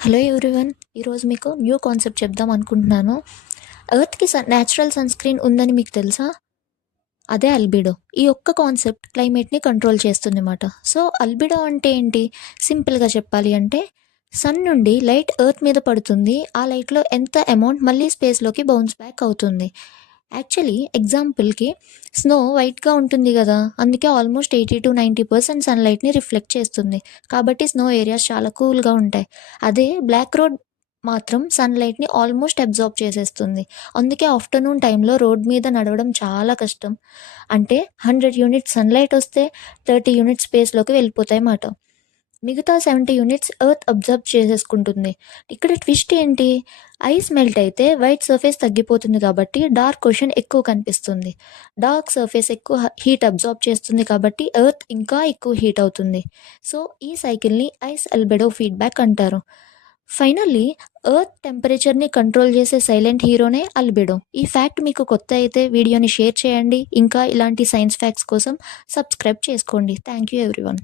Hello everyone. ఈరోజు మీకు new concept చెప్దాం అనుకుంటున్నాను. ఎర్త్‌కి న్యాచురల్ సన్ స్క్రీన్ ఉందని మీకు తెలుసా? అదే అల్బిడో. ఈ ఒక్క కాన్సెప్ట్ క్లైమేట్‌ని కంట్రోల్ చేస్తుందన్నమాట. సో, అల్బిడో అంటే ఏంటి? సింపుల్‌గా చెప్పాలి అంటే సన్ నుండి లైట్ ఎర్త్ మీద పడుతుంది. ఆ లైట్‌లో ఎంత అమౌంట్ మళ్ళీ స్పేస్‌లోకి బౌన్స్ బ్యాక్ అవుతుంది. యాక్చువల్లీ ఎగ్జాంపుల్‌కి స్నో వైట్‌గా ఉంటుంది గదా! అందుకే ఆల్మోస్ట్ 80-90% సన్‌లైట్‌ని రిఫ్లెక్ట్ చేస్తుంది. కాబట్టి స్నో ఏరియాస్ చాలా కూల్‌గా ఉంటాయి. అదే బ్లాక్ రోడ్ మాత్రం సన్‌లైట్‌ని ఆల్మోస్ట్ అబ్జార్బ్ చేసేస్తుంది. అందుకే ఆఫ్టర్‌నూన్ టైంలో రోడ్ మీద నడవడం చాలా కష్టం. అంటే 100 యూనిట్స్ సన్‌లైట్ వస్తే 30 యూనిట్స్ స్పేస్‌లోకి వెళ్ళిపోతాయన్నమాట. మిగతా 70 యూనిట్స్ ఎర్త్ అబ్జర్బ్ చేసేసుకుంటుంది. ఇక్కడ ట్విస్ట్ ఏంటి? ఐస్ మెల్ట్ అయితే వైట్ సర్ఫేస్ తగ్గిపోతుంది కాబట్టి డార్క్ ఓషన్ ఎక్కువ కనిపిస్తుంది. డార్క్ సర్ఫేస్ ఎక్కువ హీట్ అబ్జార్బ్ చేస్తుంది కాబట్టి ఎర్త్ ఇంకా ఎక్కువ హీట్ అవుతుంది. సో, ఈ సైకిల్‌ని ఐస్ అల్బెడో ఫీడ్‌బ్యాక్ అంటారు. ఫైనల్లీ ఎర్త్ టెంపరేచర్‌ని కంట్రోల్ చేసే సైలెంట్ హీరోనే అల్బెడో. ఈ ఫ్యాక్ట్ మీకు కొత్త అయితే వీడియోని షేర్ చేయండి. ఇంకా ఇలాంటి సైన్స్ ఫ్యాక్ట్స్ కోసం సబ్స్క్రైబ్ చేసుకోండి. Thank you everyone.